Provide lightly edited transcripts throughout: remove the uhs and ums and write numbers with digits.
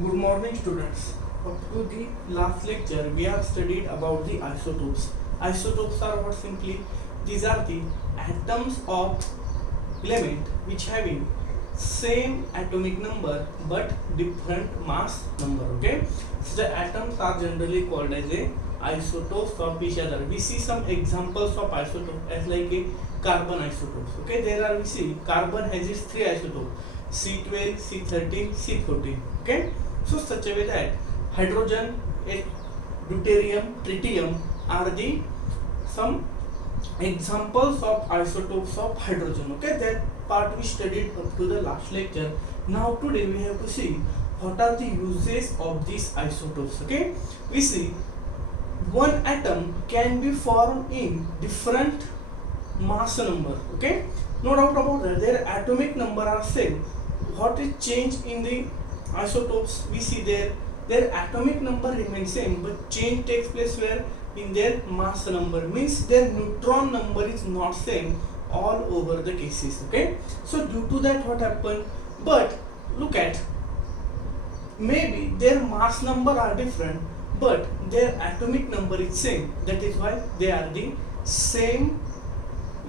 Good morning, students. Up to the last lecture, we have studied about the isotopes. Isotopes are what simply? These are the atoms of element which having same atomic number but different mass number. Okay, so the atoms are generally called as a isotopes of each other. We see some examples of isotopes as like a carbon isotopes. Okay, there are we see carbon has its three isotopes: C12, C13, C14. Okay, so such a way that hydrogen, deuterium, tritium are the some examples of isotopes of hydrogen. Okay, that part we studied up to the last lecture. Now today we have to see what are the uses of these isotopes. Okay, we see one atom can be formed in different mass number. Okay, no doubt about that, their atomic number are same. What is changed in the isotopes? We see their atomic number remains same, but change takes place where? In their mass number, means their neutron number is not same all over the cases. Okay, so due to that what happened? But look at, maybe their mass number are different but their atomic number is same. That is why they are the same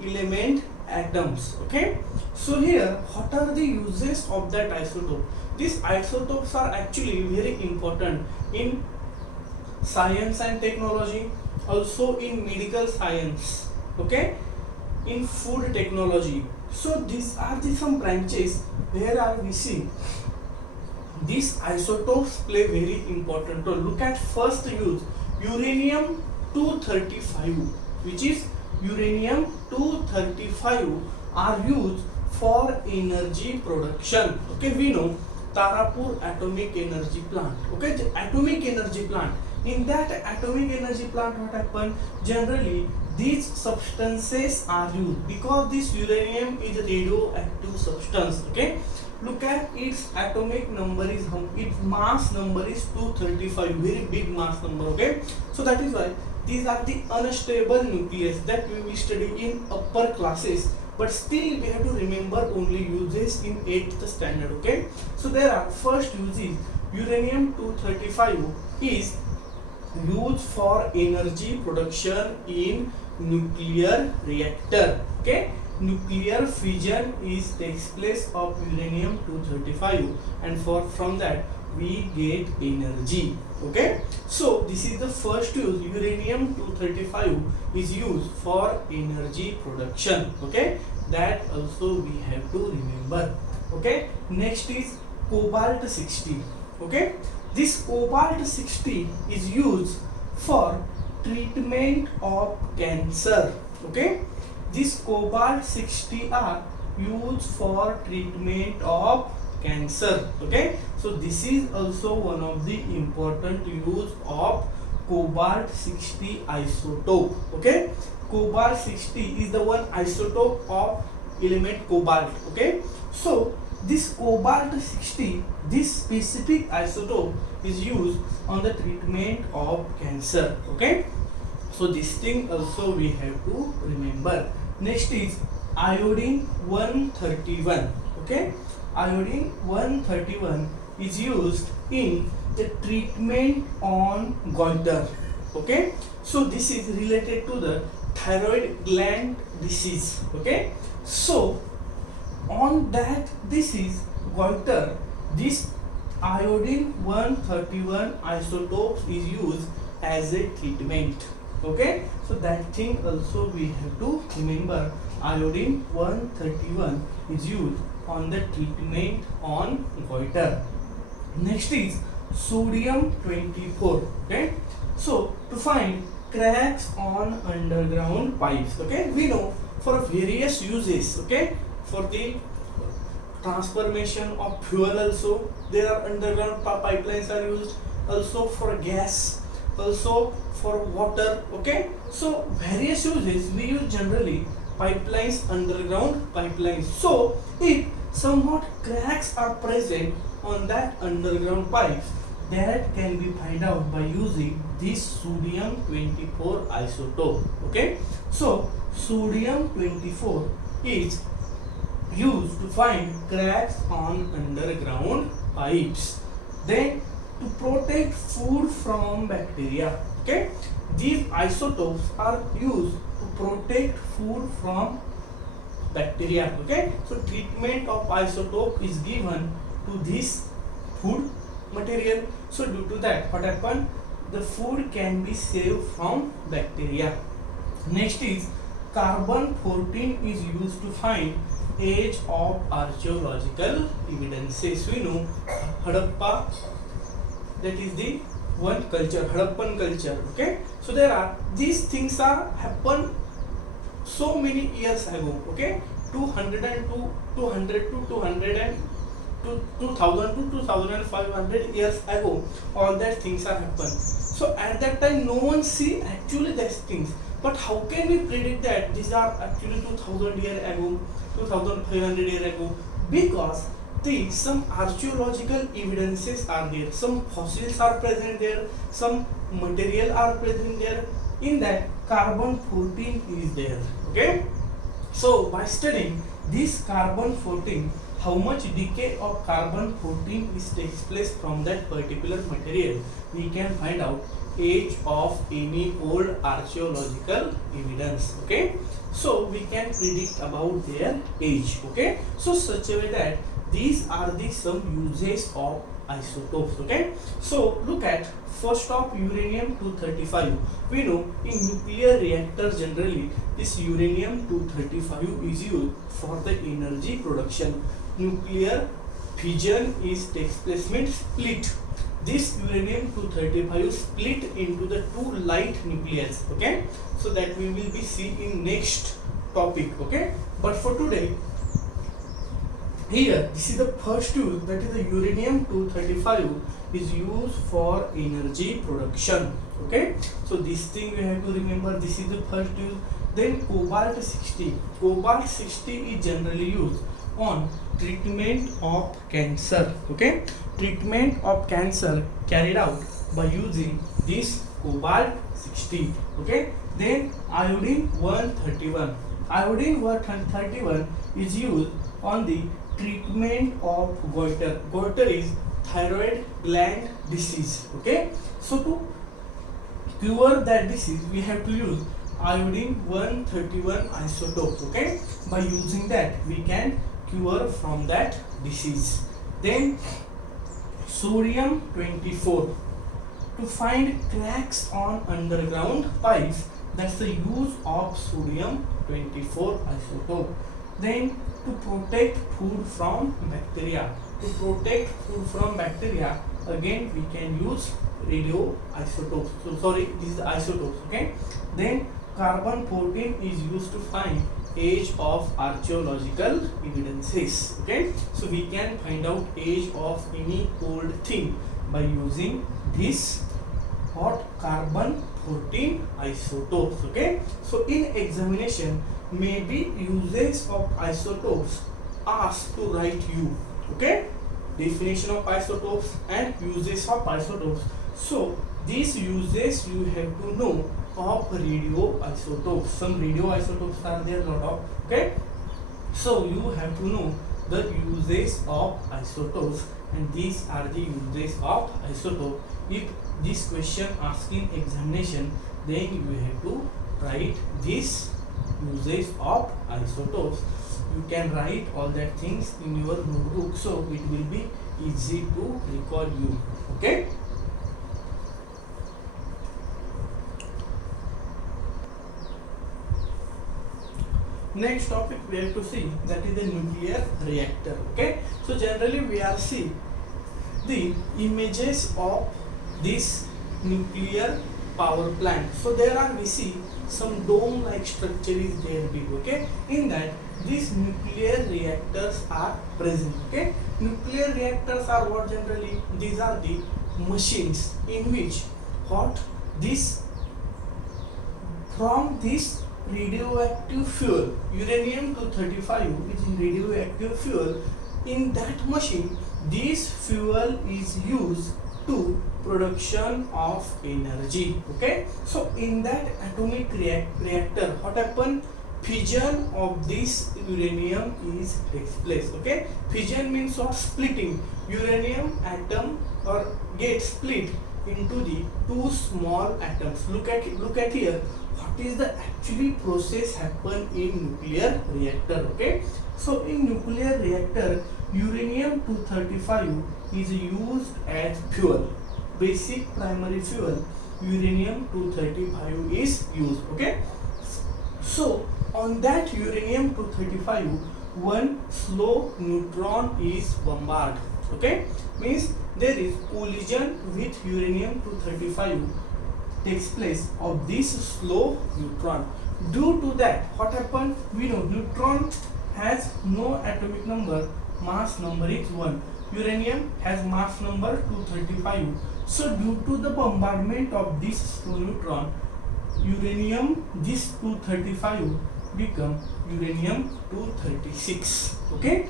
element atoms. Okay, so here what are the uses of that isotope? These isotopes are actually very important in science and technology, also in medical science, okay, in food technology. So these are the some branches where are we see these isotopes play very important role. Look at first use, uranium 235, which is uranium 235 are used for energy production. Okay, we know Tarapur atomic energy plant. Okay, the atomic energy plant. In that atomic energy plant, what happened? Generally, these substances are used because this uranium is a radioactive substance. Okay, look at its atomic number is its mass number is 235, very big mass number. Okay, so that is why these are the unstable nucleus that we will study in upper classes, but still we have to remember only uses in 8th standard. Okay, so there are first uses, uranium 235 is used for energy production in nuclear reactor. Okay, nuclear fission is takes place of uranium 235 and from that we get energy. Okay, so this is the first use, uranium 235 is used for energy production. Okay, that also we have to remember. Okay, next is cobalt 60. Okay, this cobalt 60 is used for treatment of cancer. Okay, this cobalt 60 are used for treatment of cancer. Okay, so this is also one of the important use of cobalt 60 isotope. Okay, cobalt 60 is the one isotope of element cobalt. Okay, so this cobalt 60, this specific isotope is used on the treatment of cancer. Okay, so this thing also we have to remember. Next is iodine 131. Okay, iodine 131 is used in the treatment on goiter. Okay, so this is related to the thyroid gland disease. Okay, so on that disease goiter, this iodine 131 isotope is used as a treatment. Okay, so that thing also we have to remember, iodine 131 is used on the treatment on goiter. Next is sodium 24. Okay, so to find cracks on underground pipes. Okay, we know for various uses. Okay, for the transformation of fuel also there are underground pipelines are used, also for gas, also for water. Okay, so various uses we use generally pipelines, underground pipelines. So if somewhat cracks are present on that underground pipes, that can be find out by using this sodium 24 isotope. Okay, so sodium 24 is used to find cracks on underground pipes. Then to protect food from bacteria. Okay, these isotopes are used to protect food from bacteria. Okay, so treatment of isotope is given to this food material. So due to that, what happen? The food can be saved from bacteria. Next is carbon 14 is used to find age of archaeological evidences. We know Harappa, that is the one culture, Harappan culture. Okay, so there are these things are happen so many years ago. Okay, 202, 200 to 200 and 2000 to 2500 years ago, all that things are happen. So at that time no one see actually these things, but how can we predict that these are actually 2000 year ago, 2500 year ago? Because some archaeological evidences are there, some fossils are present there, some material are present there. In that carbon 14 is there. Okay, so by studying this carbon 14, how much decay of carbon 14 is takes place from that particular material, we can find out age of any old archaeological evidence. Okay, so we can predict about their age. Okay, so such a way that these are the some uses of isotopes. Okay, so look at first of uranium 235. We know in nuclear reactors generally this uranium 235 is used for the energy production. Nuclear fission is takes place, means split. This uranium 235 split into the two light nucleus. Okay, so that we will be see in next topic. Okay, but for today, here this is the first use, that is the uranium 235 is used for energy production. Okay, so this thing we have to remember, this is the first use. Then cobalt 60, cobalt 60 is generally used on treatment of cancer. Okay, treatment of cancer carried out by using this cobalt 60. Okay, then iodine 131, iodine 131 is used on the treatment of goiter. Goiter is thyroid gland disease. Okay, so to cure that disease we have to use iodine 131 isotope. Okay, by using that we can cure from that disease. Then sodium 24, to find cracks on underground pipes, that's the use of sodium 24 isotope. Then to protect food from bacteria, to protect food from bacteria, again we can use radioisotopes. So sorry, this is the isotopes. Okay, then carbon 14 is used to find age of archaeological evidences. Okay, so we can find out age of any old thing by using this hot carbon 14 isotopes. Okay, so in examination maybe uses of isotopes asked to write you. Okay, definition of isotopes and uses of isotopes. So these uses you have to know of radioisotopes. Some radioisotopes are there, lot of. Okay, so you have to know the uses of isotopes, and these are the uses of isotope. If this question asking examination, then you have to write this uses of isotopes. You can write all that things in your notebook, so it will be easy to recall you. Okay, next topic we have to see, that is the nuclear reactor. Okay, so generally we are see the images of this nuclear power plant. So there are, we see some dome like structure is there big. Okay, in that these nuclear reactors are present. Okay, nuclear reactors are what generally, these are the machines in which what this from this radioactive fuel, uranium 235 is radioactive fuel. In that machine this fuel is used to production of energy. Okay, so in that atomic reactor what happen, fission of this uranium is takes place. Okay, fission means what, splitting uranium atom or get split into the two small atoms. Look at here. What is the actually process happen in nuclear reactor? Okay, so in nuclear reactor, uranium 235 is used as fuel, basic primary fuel. Uranium 235 is used. Okay, so on that uranium 235, one slow neutron is bombarded. Okay, means there is collision with uranium 235 takes place of this slow neutron. Due to that, what happened? We know neutron has no atomic number, mass number is 1. Uranium has mass number 235. So due to the bombardment of this slow neutron, uranium, this 235 become uranium 236. Okay,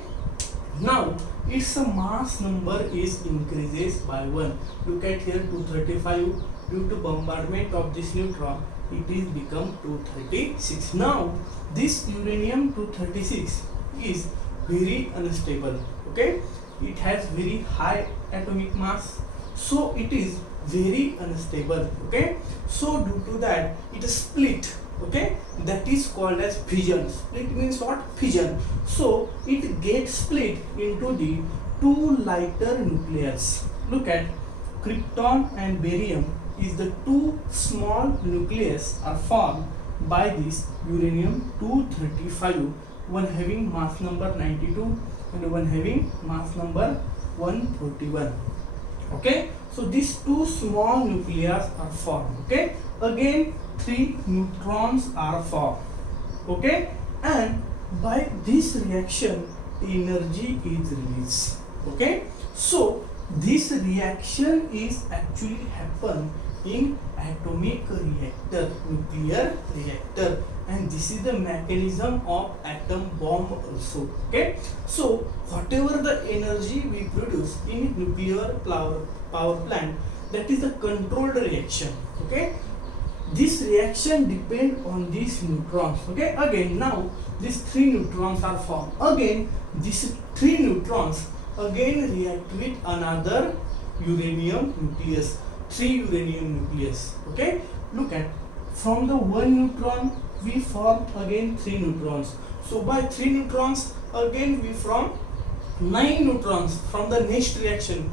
now its mass number is increases by 1. Look at here, 235. Due to bombardment of this neutron, it is become 236. Now this uranium 236 is very unstable. Okay, it has very high atomic mass, so it is very unstable. Okay, so due to that it is split. Okay, that is called as fission. Split means what? Fission. So it gets split into the two lighter nucleus. Look at krypton and barium is the two small nucleus are formed by this uranium 235, one having mass number 92 and one having mass number 141. Okay, so these two small nuclei are formed. Okay, again 3 neutrons are formed. Okay, and by this reaction energy is released. Okay, so this reaction is actually happen in atomic reactor, nuclear reactor, and this is the mechanism of atom bomb also. Okay, so whatever the energy we produce in nuclear power plant, that is the controlled reaction. Okay, this reaction depend on these neutrons. Okay, again now these 3 neutrons are formed. Again these 3 neutrons again react with another uranium nucleus, 3 uranium nucleus. Okay, look at, from the 1 neutron we form again 3 neutrons. So by 3 neutrons again we form 9 neutrons from the next reaction.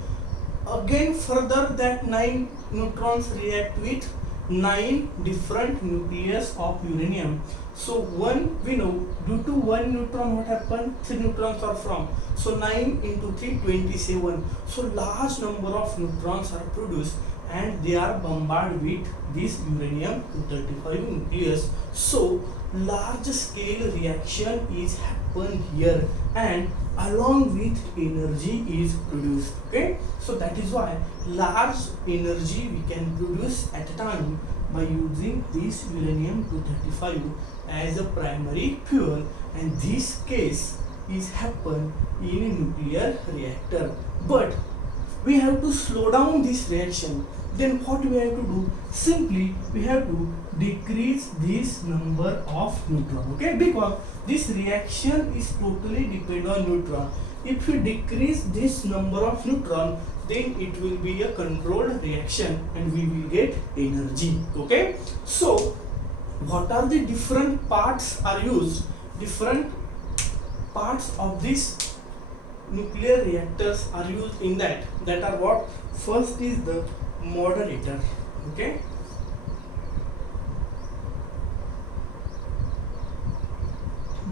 Again further that 9 neutrons react with 9 different nucleus of uranium. So one, we know due to 1 neutron what happened, 3 neutrons are formed. So 9 into 3, 27. So large number of neutrons are produced and they are bombarded with this uranium 235 nucleus. So large scale reaction is happen here and along with energy is produced. Okay, so that is why large energy we can produce at a time by using this uranium 235 as a primary fuel, and this case is happen in a nuclear reactor. But we have to slow down this reaction. Then what we have to do? Simply we have to decrease this number of neutron. Okay, because this reaction is totally depend on neutron. If we decrease this number of neutron, then it will be a controlled reaction and we will get energy. Okay, so what are the different parts are used? Different parts of this nuclear reactors are used in that are what? First is the moderator. Okay,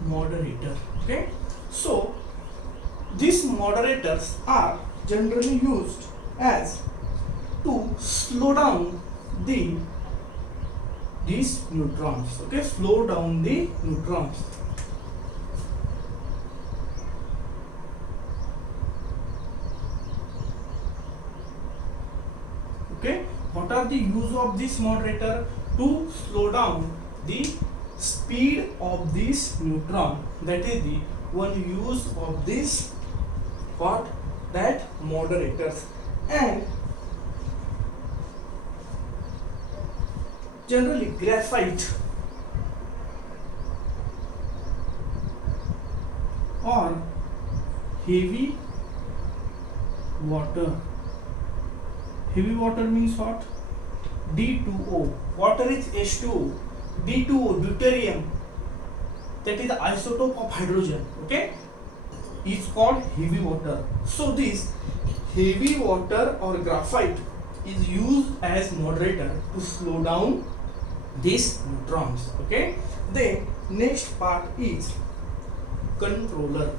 moderator. Okay, so these moderators are generally used as to slow down these neutrons. Okay, slow down the neutrons. Okay, what are the use of this moderator? To slow down the speed of this neutron. That is the one use of this what? That moderators. And generally graphite or heavy water Heavy water means what? D2O. Water is H2O. D2O, deuterium, that is the isotope of hydrogen, okay, is called heavy water. So this heavy water or graphite is used as moderator to slow down these neutrons, okay. Then next part is controller.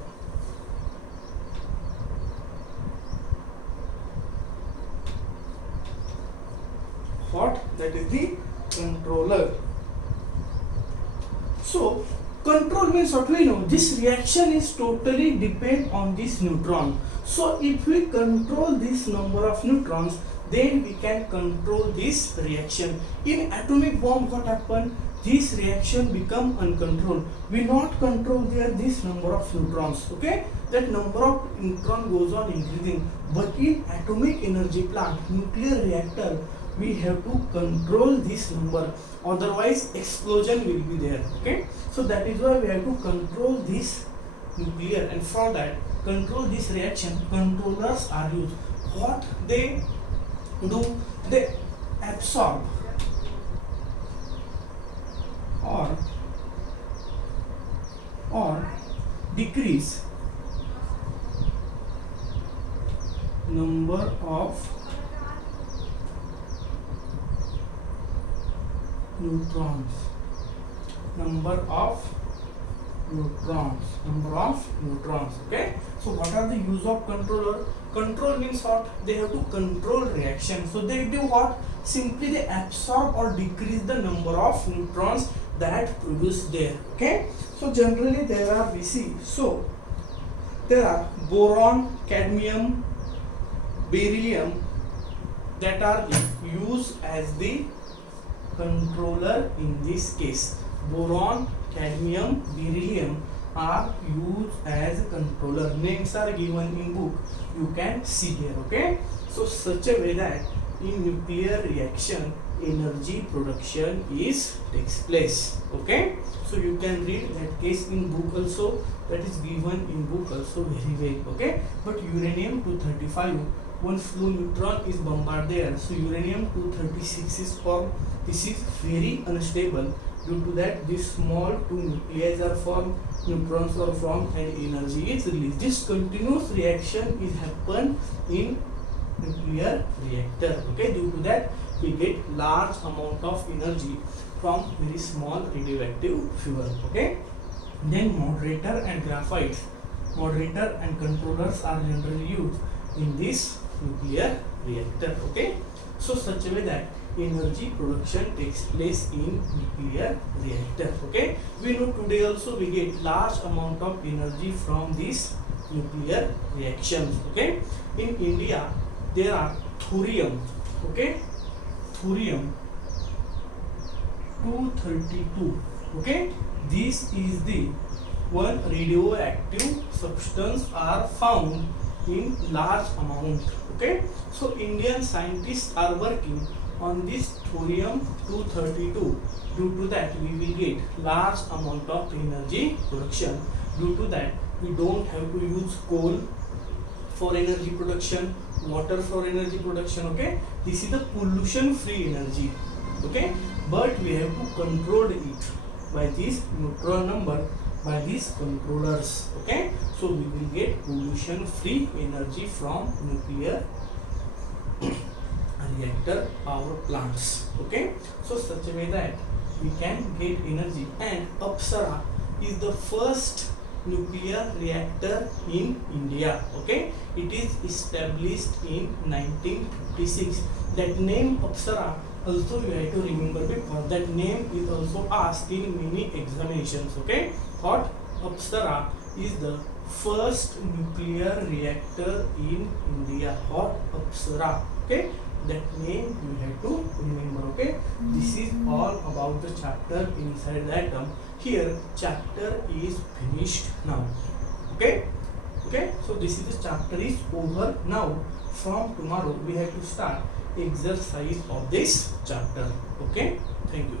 What? That is the controller. So control means what we know, this reaction is totally depend on this neutron. So if we control this number of neutrons, then we can control this reaction. In atomic bomb, what happened? This reaction become uncontrolled. We not control there this number of neutrons, okay. That number of neutron goes on increasing. But in atomic energy plant, nuclear reactor, we have to control this number, otherwise explosion will be there, okay. So that is why we have to control this nuclear, and for that control this reaction, controllers are used. What they do? They absorb or decrease number of neutrons, okay. So what are the use of controller? Control means what? They have to control reaction. So they do what? Simply they absorb or decrease the number of neutrons that produce there, okay. So generally there are, we see, so there are boron, cadmium, beryllium that are used as the controller in this case. Boron, cadmium, beryllium are used as a controller. Names are given in book, you can see here, okay. So such a way that in nuclear reaction energy production takes place, okay. So you can read that case in book also, that is given in book also very well, okay. But uranium 235, one flow neutron is bombarded there, so uranium 236 is formed. This is very unstable. Due to that, this small two nuclei are formed, neutrons are formed, and energy is released. This continuous reaction is happen in nuclear reactor, okay. Due to that, we get large amount of energy from very small radioactive fuel, okay. Then moderator and graphite, moderator and controllers are generally used in this nuclear reactor, okay. So such a way that energy production takes place in nuclear reactor, okay. We know today also we get large amount of energy from these nuclear reactions, okay. In India there are thorium, okay, thorium 232, okay. This is the one radioactive substance are found in large amount, okay. So Indian scientists are working on this thorium 232. Due to that, we will get large amount of energy production. Due to that, we don't have to use coal for energy production, water for energy production, okay. This is the pollution free energy, okay. But we have to control it by this neutron number, by these controllers, okay. So we will get pollution free energy from nuclear reactor power plants, okay. So such a way that we can get energy. And Apsara is the first nuclear reactor in India, okay. It is established in 1956. That name Apsara also you have to remember, because that name is also asked in many examinations, okay. What? Apsara is the first nuclear reactor in India. What? Apsara, okay. That name you have to remember, okay. This is all about the chapter inside the atom. Here chapter is finished now, okay. So this is the chapter is over now. From tomorrow we have to start exercise of this chapter, okay. Thank you.